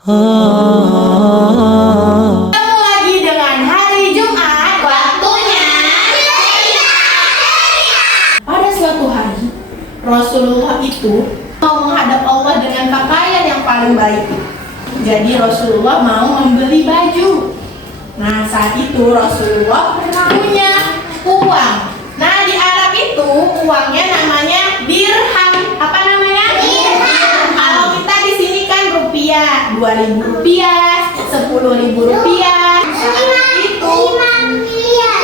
Ketemu lagi dengan hari Jumat, waktunya. Pada suatu hari, Rasulullah itu mau menghadap Allah dengan pakaian yang paling baik. Jadi Rasulullah mau membeli baju. Nah, saat itu Rasulullah punya uang. Nah, di Arab itu uangnya namanya dirham. Apa namanya? Dirham. Kalau kita di sini kan rupiah, 2.000 rupiah, 10.000 rupiah. Saat itu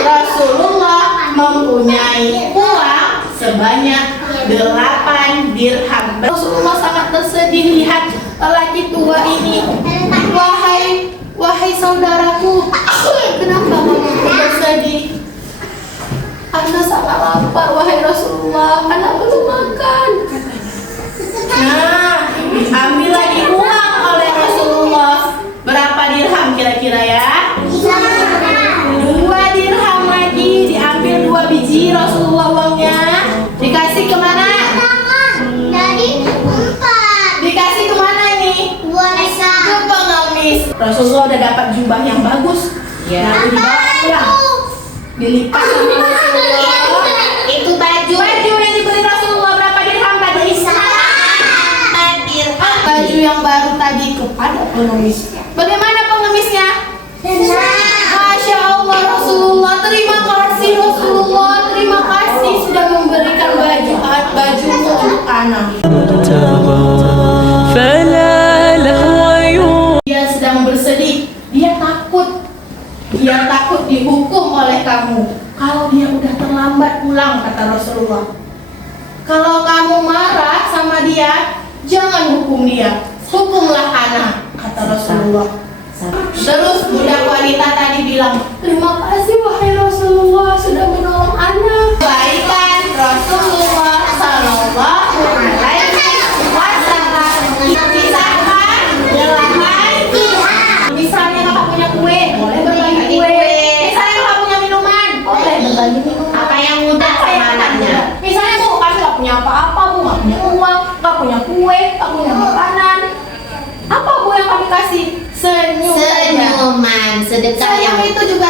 Rasulullah mempunyai uang sebanyak 8 dirham. Rasulullah sangat tersedih lihat lelaki tua ini. Wahai saudaraku, kenapa kamu bersedih? Anda sangat lapar, wahai Rasulullah. Anda belum makan. Nah, ambil lagi uang oleh Rasulullah. Berapa dirham kira-kira ya? 2 dirham lagi, diambil 2 biji Rasulullah uangnya. Dikasih kemana? Dikasih kemana ini? Ke pengemis. Rasulullah udah dapat jubah yang bagus. Lalu dibawa pulang. Dilipat sama Rasulullah. Itu baju yang dibeli Rasulullah berapa dirham tadi? 4 dirham. Baju yang baru tadi kepada pengemis. Bagaimana pengemisnya? Masya Allah Rasulullah, terima kasih Rasulullah, terima kasih sudah memberikan bajumu untuk anak. Dia sedang bersedih, dia takut dihukum oleh kamu. Kalau dia udah terlambat pulang, kata Rasulullah. Kalau kamu marah sama dia, jangan hukum dia, hukumlah anak, kata Rasulullah. Terus budak wanita tadi bilang, terima kasih wahai Rasulullah sudah menolong anak. Baikkan Rasulullah Sallallahu Alaihi Wasallam. Pisahkan 8. Misalnya kakak punya kue, boleh berbagi kue. Misalnya kakak punya minuman, boleh berbagi minuman. apa yang mudah sama anaknya? Misalnya bu, kami gak punya apa-apa, bu gak punya uang, gak punya kue, gak punya makanan. Apa bu yang kami kasih? Senyum. Senyuman, sedekah yang Senyum itu juga